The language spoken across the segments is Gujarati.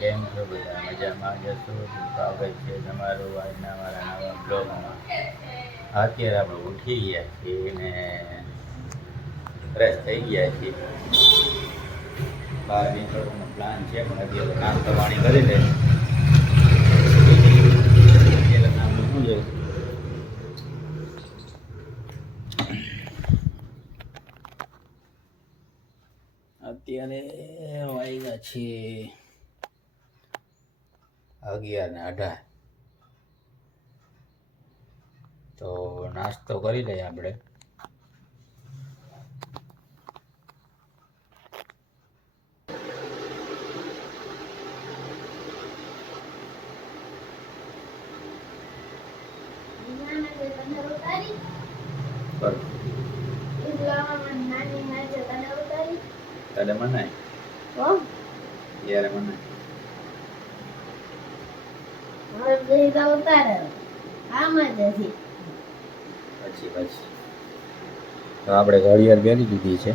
કેમ છો બધા? મજામાં જશો? સ્વાગત છે તમારું આજના મારા નવા બ્લોગમાં. અત્યારે આપણે ઉઠી ગયા છીએ ને ફ્રેશ થઈ ગયા છીએ. બહાર નીકળવાનો પ્લાન છે પણ અત્યારે નાસ્તો પાણી કરી લે. અત્યારે નામ શું છે? અત્યારે વાગ્યા છે 11:18. તો નાસ્તો કરી લઈએ આપણે. તને મનાય યાર મનાય પછી તો આપણે ઘડિયાળ પહેરી દીધી છે.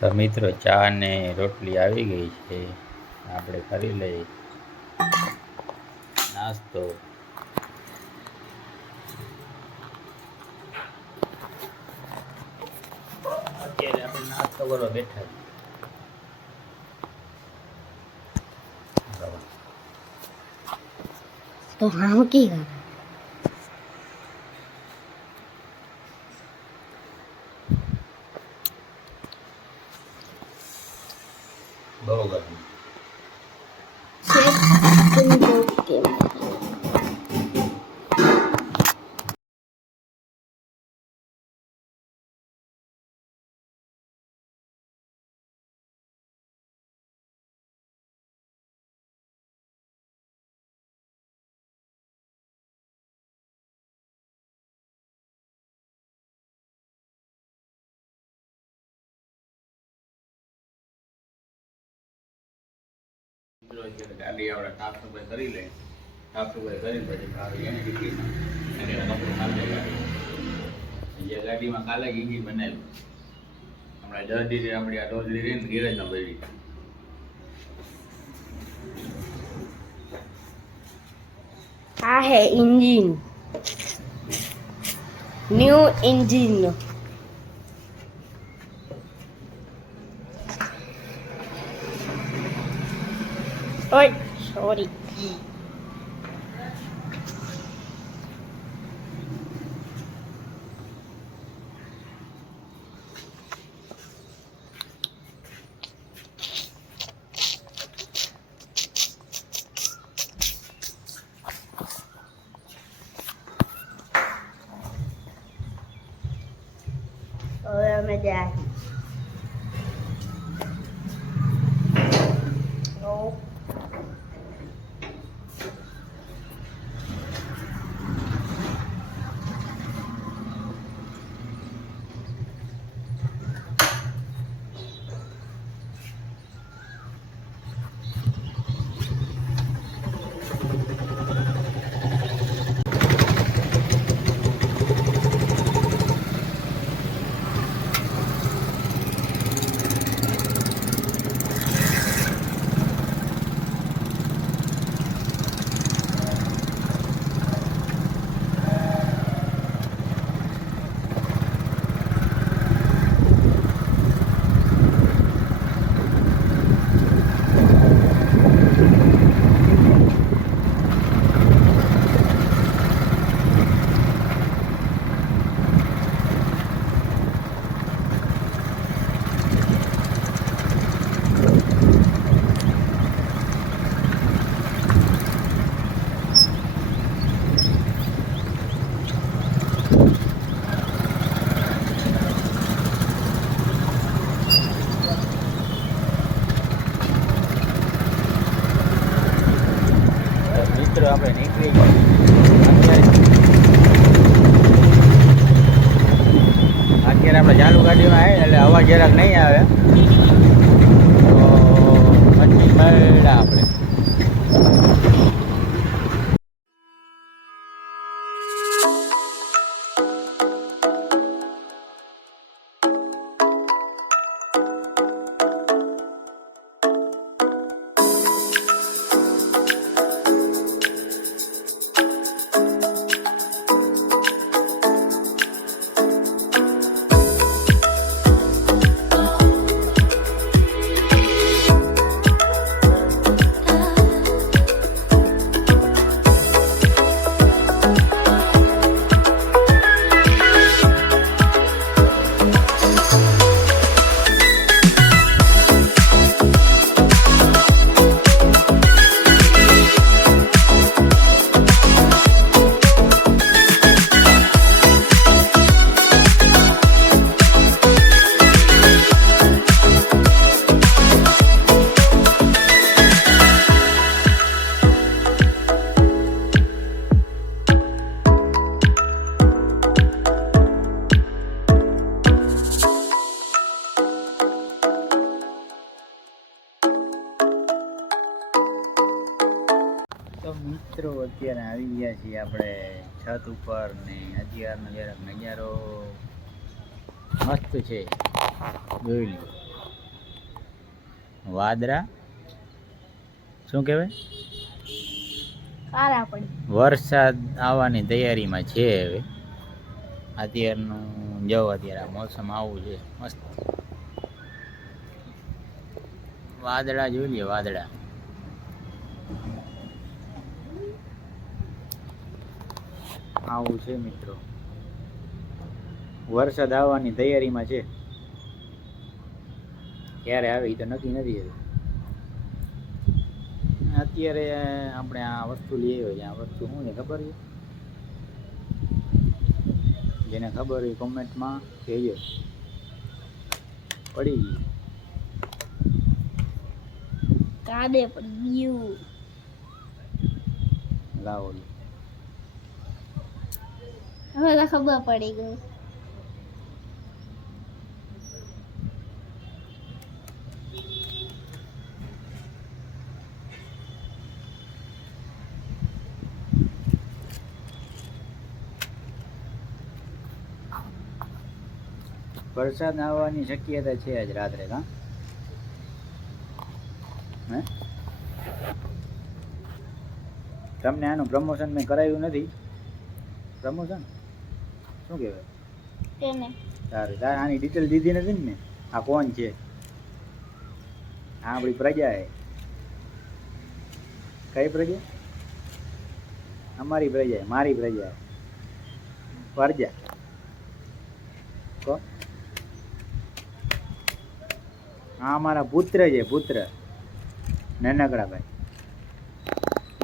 તો મિત્રો ચા ને રોટલી આવી ગઈ છે. આપણે કરી લઈએ નાસ્તો. અત્યારે આપણે નાસ્તો કરવા બેઠા તો હા की બહુ ગરમી છે. ગાડી આપણે સાફ સફાઈ કરી લે. સાફ સફાઈ કરીને પછી એને ડીપીમાં અને એના કપડું ખાલી ગાડી જે ગાડીમાં કાલે ગીગી બનાવ્યું હમણાં 10 દિવસે આપણી આ રોજલી રહીને ગેરેજમાં પડી. આ હે इंजन न्यू इंजन. ओए सॉरी और हमें जाए મિત્રો આપણે નીકળી અત્યારે આપણે ચાલુ ગાડીમાં આવે એટલે અવાજ જરાક નહીં આવે તો પછી મળ્યા આપણે. અત્યારે આવી ગયા છીએ આપણે છત ઉપર ને અત્યારનો જરાક નજારો મસ્ત છે. જોઈ લો વાદળા શું કહેવાય કાળા પડી. વરસાદ આવવાની તૈયારીમાં છે હવે. અત્યારનું જો અત્યારે આ મોસમ આવું છે મસ્ત. વાદળા જોઈ લે વાદળા. આવું છે મિત્રો, વરસાદ આવવાની તૈયારીમાં છે. ક્યારે આવે એ તો નક્કી નથી હવે. અત્યારે આપણે આ વસ્તુ લઈ આવ્યો છે. આ વસ્તુ શું છે ખબર છે? જેને ખબર હોય કોમેન્ટમાં કહેજો. પડી ગઈ કાદે પડી ગયું. લાવો હવે તો ખબર પડી ગઈ. વરસાદ આવવાની શક્યતા છે આજ રાત્રે. કા હે તમને આનું પ્રમોશન મેં કરાવ્યું નથી. પ્રમોશન શું કહેવાય? કેને? સારું, તારે આની ડિટેલ દીધી નથી ને મેં. આ કોણ છે? આ આપણી પ્રજા છે. કઈ પ્રજા? અમારી પ્રજા, મારી પ્રજા, પ્રજા. કોણ? આ અમારા પુત્ર છે, પુત્ર નાનકડા ભાઈ.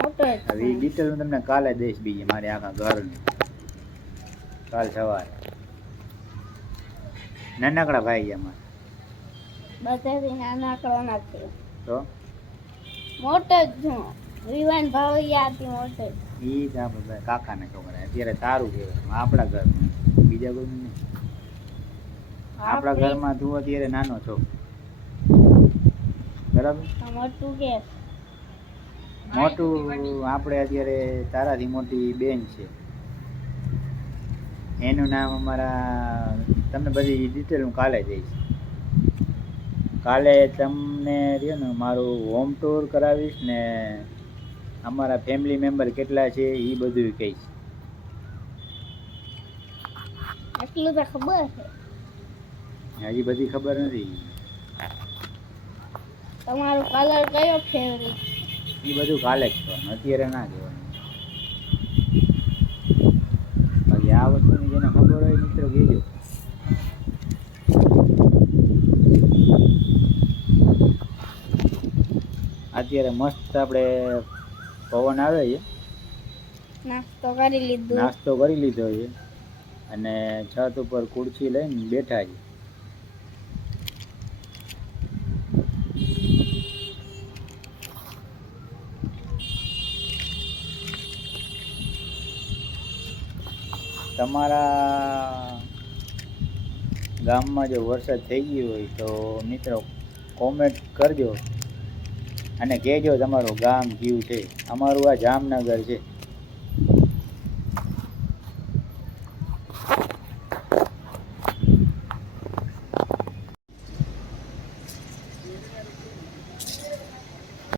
મોટો હવે એ ડિટેલ હું તમને કાલે દઈશ. બીજી મારી આખા ઘરની કાલ સવારે. નાનકડા ભાઈ છે અમારા. બધાથી નાનકડો નથી. તો મોટો જ છું. વિવાન ભાવયાથી મોટો. એ જ આપણે કાકાના છોકરા. અત્યારે તારું કહેવાય આપણા ઘરમાં, બીજા કોઈ નહીં. આપણા ઘરમાં તું અત્યારે નાનો છો, બરાબર? મોટું કે મોટું આપણે અત્યારે તારાથી મોટી બેન છે. એનું નામ અમારા તમને બધી ડિટેલ હું કાલે દઈશ. કાલે તમને રહ્યો ને મારું હોમ ટૂર કરાવીશ ને અમારા ફેમિલી મેમ્બર કેટલા છે એ બધું કહીશ. આટલું તો ખબર છે. હજી બધી ખબર નથી. તમારો કલર કયો ફેવરિટ? એ બધું કાલે જ કહેવાનું, અત્યારે ના કહેવાનું. બાકી આ વસ્તુની જેને ખબર હોય મિત્રો કહેજો. અત્યારે મસ્ત આપણે પવન આવે છે. નાસ્તો કરી લીધો. નાસ્તો કરી લીધો છે અને છત ઉપર ખુરશી લઈને બેઠા છે. તમારા ગામમાં જો વરસાદ થઈ ગયો હોય તો મિત્રો કોમેન્ટ કરજો અને કહેજો તમારું ગામ કયું છે. અમારું આ જામનગર છે.